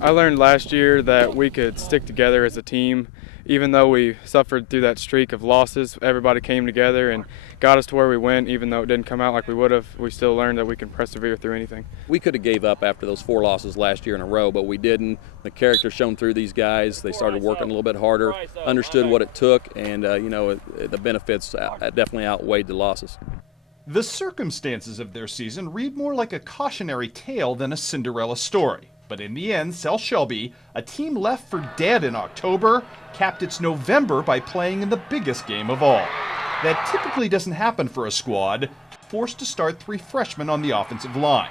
I learned last year that we could stick together as a team. Even though we suffered through that streak of losses, everybody came together and got us to where we went. Even though it didn't come out like we would have, we still learned that we can persevere through anything. We could have gave up after those 4 losses last year in a row, but we didn't. The character shone through these guys. They started working a little bit harder, understood what it took, and the benefits definitely outweighed the losses. The circumstances of their season read more like a cautionary tale than a Cinderella story. But in the end, Shelby, a team left for dead in October, capped its November by playing in the biggest game of all. That typically doesn't happen for a squad, forced to start 3 freshmen on the offensive line.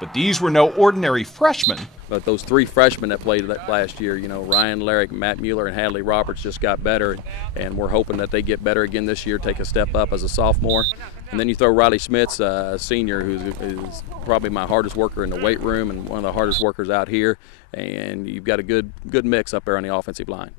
But these were no ordinary freshmen. But those 3 freshmen that played last year, Ryan Larrick, Matt Mueller, and Hadley Roberts just got better, and we're hoping that they get better again this year, take a step up as a sophomore. And then you throw Riley Smith's a senior, who's probably my hardest worker in the weight room and one of the hardest workers out here, and you've got a good mix up there on the offensive line.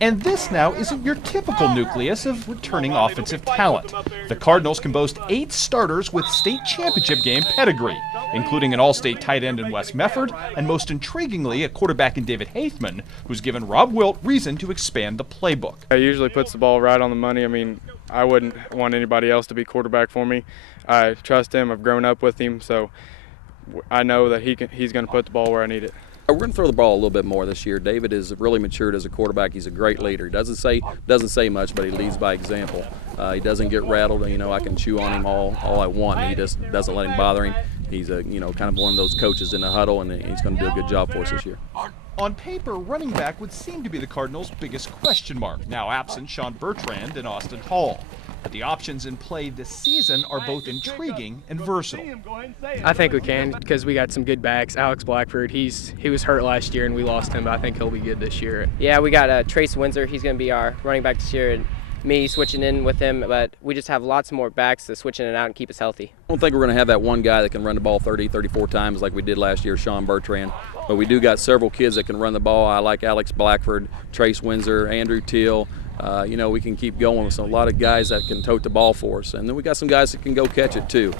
And this now isn't your typical nucleus of returning offensive talent. The Cardinals can boast 8 starters with state championship game pedigree, including an all-state tight end in Wes Mefford, and most intriguingly, a quarterback in David Haithman, who's given Rob Wilt reason to expand the playbook. He usually puts the ball right on the money. I mean, I wouldn't want anybody else to be quarterback for me. I trust him. I've grown up with him, so I know that he's going to put the ball where I need it. We're going to throw the ball a little bit more this year. David has really matured as a quarterback. He's a great leader. He doesn't say much, but he leads by example. He doesn't get rattled. I can chew on him all I want, and he just doesn't let him bother him. He's kind of one of those coaches in the huddle, and he's going to do a good job for us this year. On paper, running back would seem to be the Cardinals' biggest question mark, now absent Sean Bertrand and Austin Hall. But the options in play this season are both intriguing and versatile. I think we can, because we got some good backs. Alex Blackford, he was hurt last year and we lost him, but I think he'll be good this year. Yeah, we got Trace Windsor. He's going to be our running back this year, and me switching in with him, but we just have lots more backs to switch in and out and keep us healthy. I don't think we're going to have that one guy that can run the ball 30, 34 times like we did last year, Sean Bertrand. But we do got several kids that can run the ball. I like Alex Blackford, Trace Windsor, Andrew Teal. We can keep going with a lot of guys that can tote the ball for us. And then we got some guys that can go catch it too.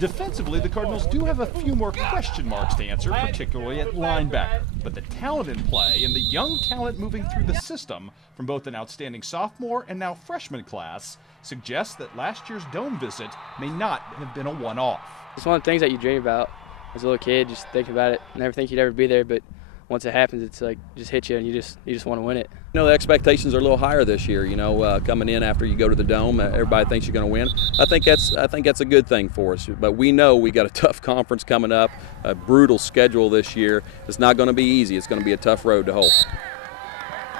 Defensively, the Cardinals do have a few more question marks to answer, particularly at linebacker. But the talent in play and the young talent moving through the system from both an outstanding sophomore and now freshman class suggests that last year's Dome visit may not have been a one-off. It's one of the things that you dream about as a little kid, just think about it. Never think you'd ever be there, but once it happens, it's like just hit you and you just want to win it. The expectations are a little higher this year. Coming in after you go to the Dome, everybody thinks you're going to win. I think that's a good thing for us. But we know we got a tough conference coming up, a brutal schedule this year. It's not going to be easy. It's going to be a tough road to hoe.